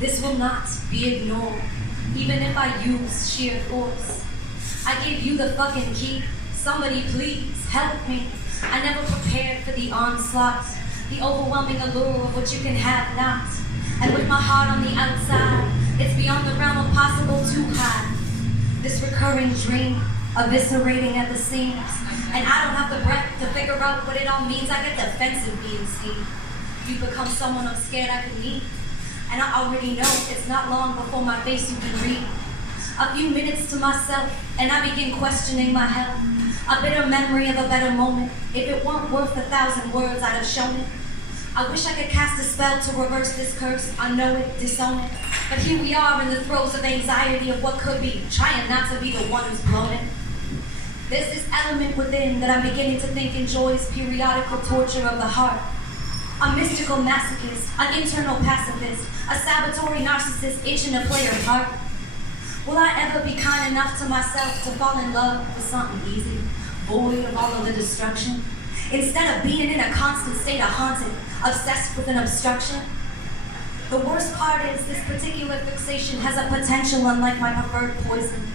This will not be ignored, even if I use sheer force. I give you the fucking key. Somebody please help me. I never prepared for the onslaught, the overwhelming allure of what you can have not. And with my heart on the outside, it's beyond the realm of possible to hide. This recurring dream, eviscerating at the seams. And I don't have the breath to figure out what it all means. I get defensive being seen. You become someone I'm scared I could meet. And I already know it's not long before my face you can read. A few minutes to myself, and I begin questioning my health. A bitter memory of a better moment. If it weren't worth 1,000 words, I'd have shown it. I wish I could cast a spell to reverse this curse, unknow it, disown it. But here we are in the throes of anxiety of what could be, trying not to be the one who's blown it. There's this element within that I'm beginning to think enjoys periodical torture of the heart. A mystical masochist, an internal pacifist, a sabotory narcissist itching to play her part. Will I ever be kind enough to myself to fall in love with something easy, void of all of the destruction? Instead of being in a constant state of haunted, obsessed with an obstruction? The worst part is this particular fixation has a potential unlike my preferred poison.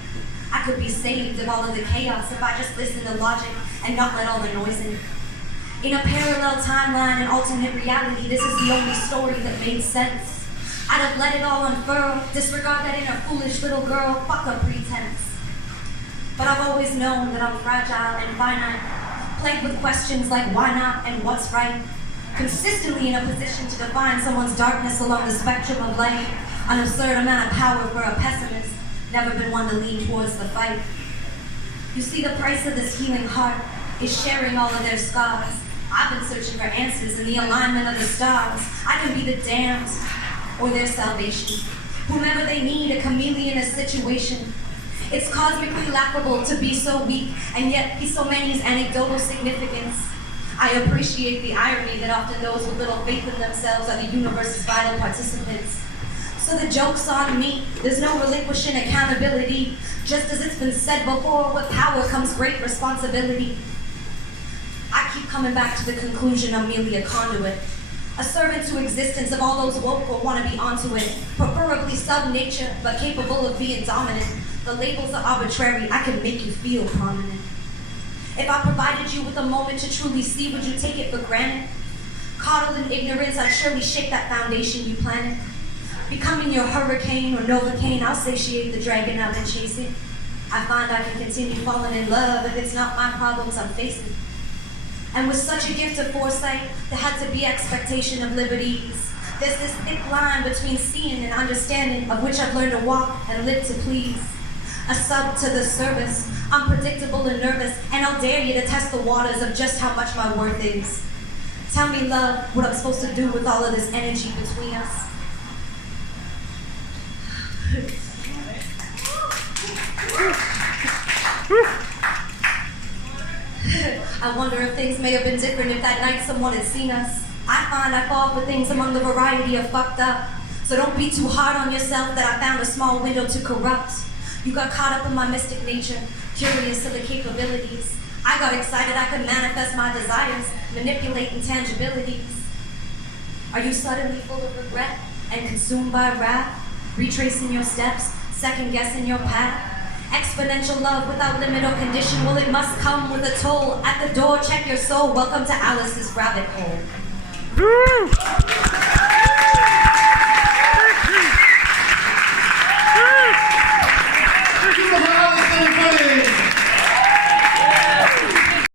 I could be saved of all of the chaos if I just listen to logic and not let all the noise in. In a parallel timeline and alternate reality, this is the only story that made sense. I'd have let it all unfurl, disregard that inner foolish little girl, fuck a pretense. But I've always known that I'm fragile and finite, plagued with questions like why not and what's right, consistently in a position to define someone's darkness along the spectrum of light, an absurd amount of power for a pessimist, never been one to lean towards the fight. You see, the price of this healing heart is sharing all of their scars. I've been searching for answers in the alignment of the stars. I can be the damned or their salvation. Whomever they need, a chameleon, a situation. It's cosmically laughable to be so weak, and yet be so many's anecdotal significance. I appreciate the irony that often those with little faith in themselves are the universe's vital participants. So the joke's on me. There's no relinquishing accountability. Just as it's been said before, with power comes great responsibility. I keep coming back to the conclusion I'm merely a conduit. A servant to existence of all those woke or want to be onto it. Preferably sub-nature, but capable of being dominant. The labels are arbitrary. I can make you feel prominent. If I provided you with a moment to truly see, would you take it for granted? Coddled in ignorance, I'd surely shake that foundation you planted. Becoming your hurricane or novocaine, I'll satiate the dragon I've been chasing. I find I can continue falling in love if it's not my problems I'm facing. And with such a gift of foresight, there had to be expectation of liberties. There's this thick line between seeing and understanding, of which I've learned to walk and live to please. A sub to the service, unpredictable and nervous, and I'll dare you to test the waters of just how much my worth is. Tell me, love, what I'm supposed to do with all of this energy between us. I wonder if things may have been different if that night someone had seen us. I find I fall for things among the variety of fucked up. So don't be too hard on yourself that I found a small window to corrupt. You got caught up in my mystic nature, curious of the capabilities. I got excited I could manifest my desires, manipulate intangibilities. Are you suddenly full of regret and consumed by wrath? Retracing your steps, second-guessing your path? Exponential love without limit or condition, well, it must come with a toll. At the door, check your soul. Welcome to Alice's rabbit hole.